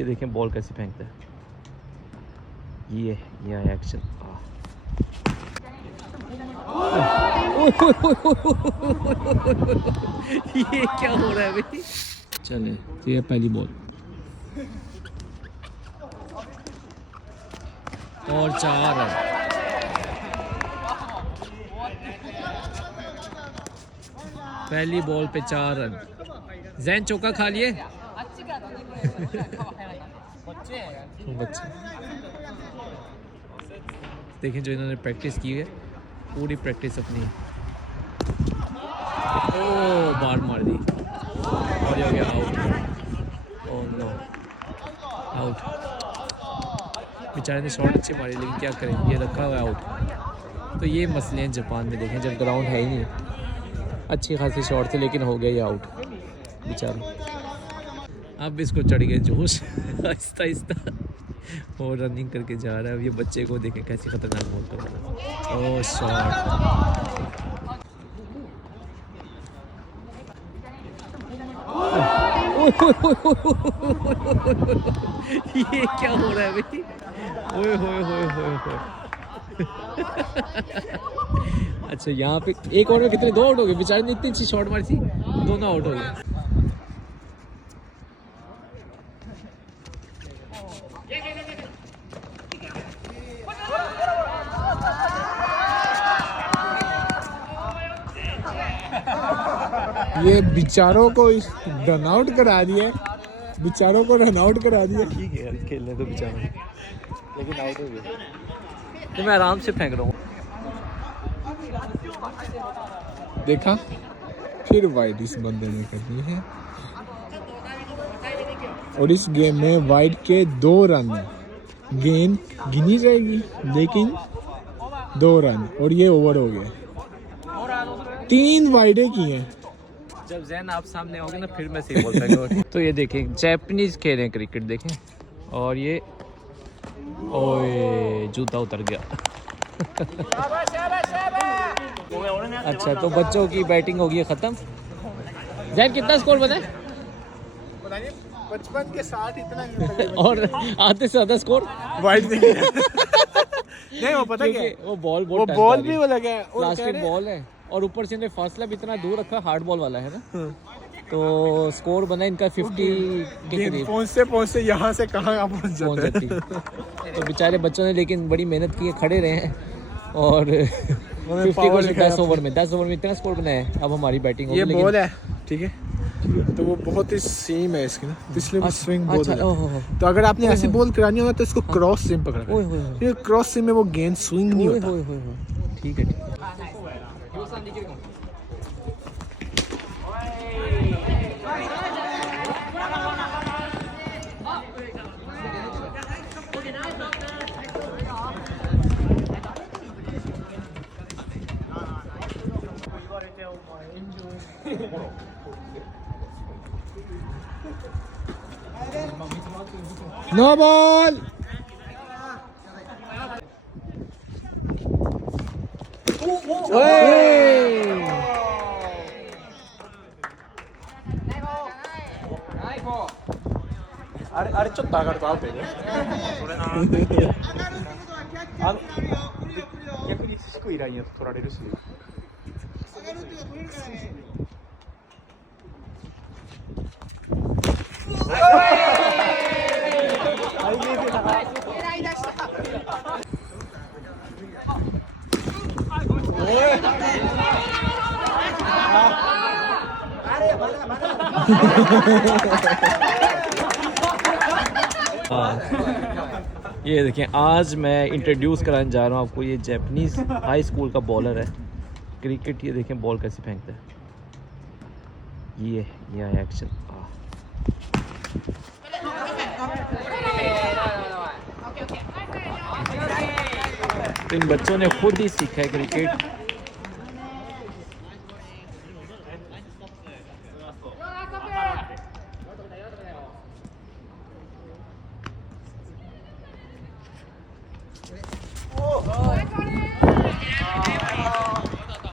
ये देखें बॉल कैसे फेंकता है। ये आया एक्शन। ये क्या हो रहा है भाई। चले ये पहली बॉल और 4 रन। पहली बॉल पे 4 रन। जैन चौका खा लिए। बच्चे देखें जो इन्होंने प्रैक्टिस की है, पूरी प्रैक्टिस अपनी। ओ बार मार दी और ये हो गया आउट। Oh no, out. बेचारे ने शॉट अच्छी मारी लेकिन क्या करें, ये रखा हुआ है आउट। तो ये मसले हैं जापान में, देखें जब ग्राउंड है ही नहीं। अच्छी खासी शॉट थे लेकिन हो गया ये आउट बेचारे। अब इसको चढ़ गए जोश। आहिस्ता आहिस्ता और रनिंग करके जा रहा है। अब ये बच्चे को देखें कैसी खतरनाक बॉल कर रहा है। ओह शॉट। ये क्या हो रहा है भाई। ओए होए होए होए होए। अच्छा यहाँ पे एक ओवर में कितने 2 आउट हो गए। बेचारे ने इतनी अच्छी शॉट मारी थी, दोनों आउट हो गए। ये बेचारों को रन आउट करा दिया, बेचारों को रन आउट करा दिया। ठीक है खेलने तो बेचारा, लेकिन आउट हो गया। तो मैं आराम से फेंक रहा हूँ। देखा फिर वाइड इस बंदे ने करनी है। और इस गेम में वाइड के 2 रन है। गेंद गिनी जाएगी लेकिन 2 रन और ये ओवर हो गया। 3 वाइडे की हैं। जब जैन आप सामने होंगे ना फिर मैं सही बोल पाऊंगा। तो ये देखें जापानीज खेल रहे हैं क्रिकेट, देखें। और ये ओए जूता उतर गया। अच्छा तो बच्चों की बैटिंग होगी खत्म। जैन कितना स्कोर बताए? 55 के 60 इतना। और आधे से ज्यादा स्कोर वाइड नहीं वो पता क्या है? वो बॉल भी वो लगा है, प्लास्टिक बॉल है और ऊपर से इन्हें फासला भी इतना दूर रखा, हार्ड बॉल वाला है ना। तो स्कोर बना इनका 50 के करीब। पहुंचते यहाँ से कहाँ आप पहुंच जाते हैं। तो बेचारे बच्चों ने लेकिन बड़ी मेहनत की है, खड़े रहे हैं और 50 को 10 ओवर में इतना स्कोर बनाया है। अब हमारी बैटिंग ये बॉल है, ठीक है। तो वो बहुत ही सेम है इसकी ना, इसलिए वो स्विंग बहुत है। तो अगर आपने ऐसी बॉल करानी होगा तो इसको क्रॉस सिम पकड़ना है। क्रॉस सिम में वो गेंद स्विंग नहीं होता। ठीक है। नो बॉल।あれちょっと上がるとアウトやで。それな。逆に低いラインやと取られるし。ये देखें आज मैं इंट्रोड्यूस कराने जा रहा हूँ आपको। ये जापानीज हाई स्कूल का बॉलर है क्रिकेट। ये देखें बॉल कैसे फेंकता है। ये आया एक्शन। तो इन बच्चों ने खुद ही सीखा है क्रिकेट